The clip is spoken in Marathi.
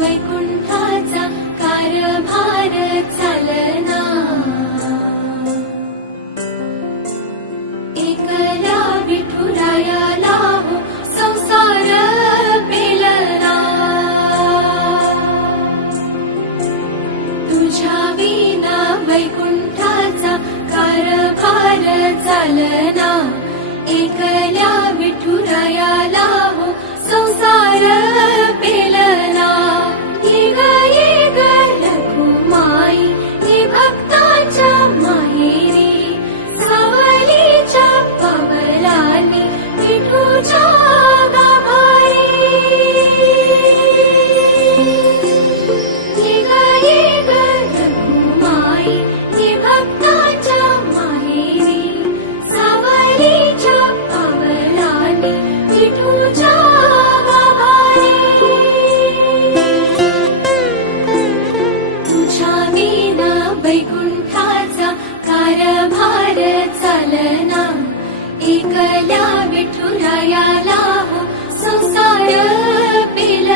वैकुंठाचा कारभार चालना, एकल्या विठुरायाला हो संसार पेलना, तुझ्या विना वैकुंठाचा कारभार चालना, एकल्या विठुरायाला हो संसार पेलना। ये ग रखुमाई हे भक्ताच्या माहेरी, सावलीच्या पवलानी विठूच्या गाभारी। ये ग रखुमाई हे भक्ताच्या माहेरी, सावलीच्या पवलानी विठूच्या गाभारी। तुझ्या विना वैकुंठाचा कारभार चालना, एकल्या विठुरायाला हो संसार पेलना।